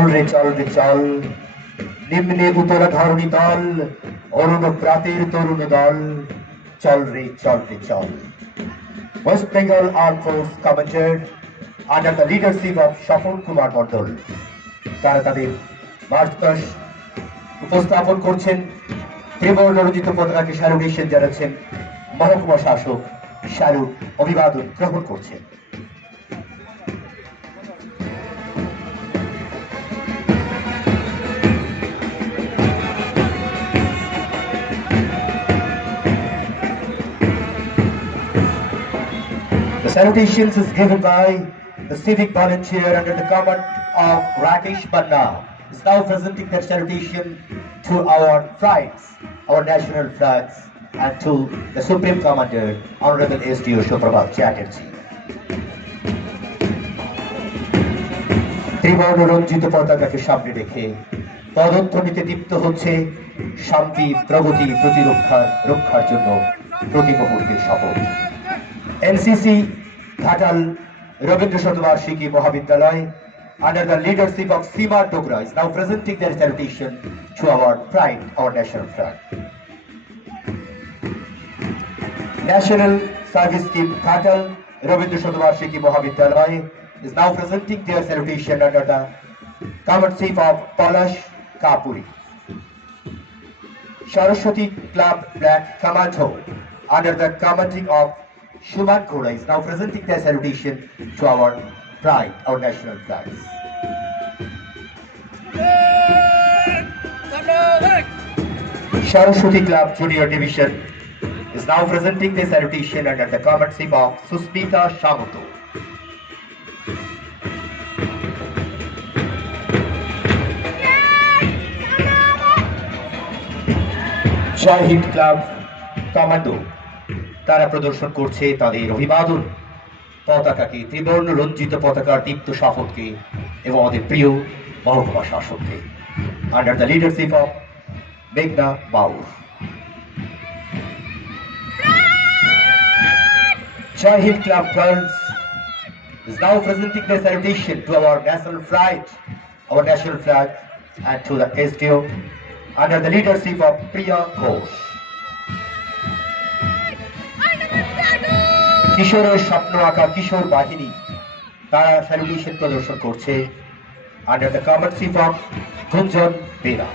চল রে চল নিম্নে উতরা ধরণী দল অরুণ প্রাতের তরুণ দল চল রে চল West Bengal arm force commander under the leadership of Swapan Kumar Mondal তারা তাদের মার্চ পাস্ট উপস্থাপন করছেন। ত্রিবর্ণ রঞ্জিত পতাকাকে স্যালুটেশন জানাচ্ছেন। মহকুমা শাসক স্যালুট অভিবাদন গ্রহণ করছেন। The salutations is given by the civic volunteer under the command of Rakesh Banna is now presenting their salutation to our flags, our national flags, and to the Supreme Commander, Honorable SDO Shoprabhat Chatterjee. ত্রিবর্ণ রঞ্জিত পতাকাকে সামনে রেখে পদধ্বনিতে দীপ্ত হচ্ছে শান্তি, প্রগতি, রক্ষার জন্য প্রতি মুহূর্তের শপথ। NCC Ghatal Rabindra শতবার্ষিকী মহাবিদ্যালয় under the leadership of Seema Dogra is now presenting their salutation to our pride, our national flag. National Service Scheme Ghatal Rabindra Shatovarshiki Mahavidyalaya is now presenting their salutation under the comradeship of Palash Kapuri. Saraswati Club Black Commando under the commanding of Shuman Ghoda is now presenting their salutation to our pride, our national flags. Saraswati Club Junior Division is now presenting their salutation under the comradeship of Susmita Shamuto. Jai Hind Club Commando তারা প্রদর্শন করছে তাদের অভিবাদন পতাকাকে, ত্রিবর্ণ রঞ্জিত পতাকার দীপ্ত শপথকে এবং আমাদের প্রিয় মহকুমা শাসককে আন্ডার দ্য লিডারশিপ অফ মেঘনা বাউর। Jai Hind Club Girls is now presenting their salutation to our national flag, and to the SDO under the leadership of Priya Ghosh. কিশোরের স্বপ্ন আঁকা কিশোর বাহিনী তারা স্যালুটেশন প্রদর্শন করছে আন্ডার দ্য কমান্ডশিপ অফ গুঞ্জন বেরা।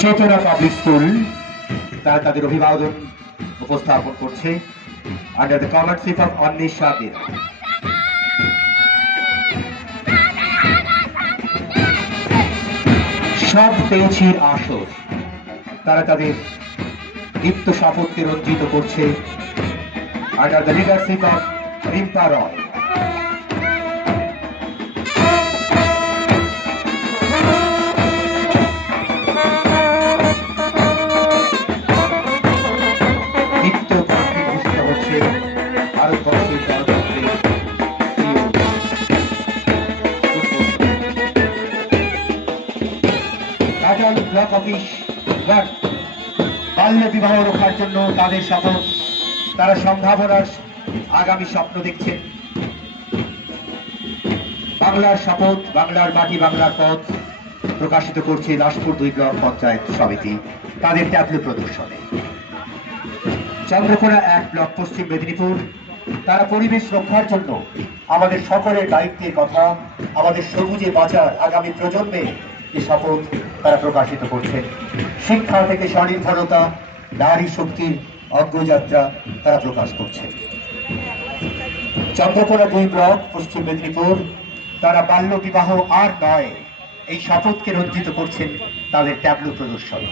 চেতনা পাবলিক স্কুল তারা তাদের অভিবাদন উপস্থাপন করছে under the commandership of Anwesha Bera. সব পেয়েছি আসর তারা তাদের দীপ্ত শপথকে রঞ্জিত করছে under the leadership of Rimpa Roy. দীপ্ত ঘোষিত হচ্ছে ভারতবর্ষের গণতন্ত্রের ব্লক অফিস বাল্য বিবাহ রক্ষার জন্য তাদের শপথ, তারা সম্ভাবনার আগামী স্বপ্ন দেখছেন। বাংলার শপথ, বাংলার মাটি, বাংলার পথ প্রকাশিত করছে দাসপুর 2 ব্লক পঞ্চায়েত সমিতি তাদের ট্যাবলো প্রদর্শনে। চন্দ্রকোনা 1 ব্লক পশ্চিম মেদিনীপুর তারা পরিবেশ রক্ষার জন্য আমাদের সকলের দায়িত্বের কথা, আমাদের সবুজে বাঁচার আগামী প্রজন্মে যে শপথ তারা প্রকাশিত করছেন। শিক্ষা থেকে স্বনির্ভরতা, নারী শক্তির অগ্রযাত্রা তারা প্রকাশ করছে। চন্দ্রকোনা 2 ব্লক পশ্চিম মেদিনীপুর তারা বাল্য বিবাহ আর নয় এই শপথকে রঞ্জিত করছেন তাদের ট্যাবলো প্রদর্শন।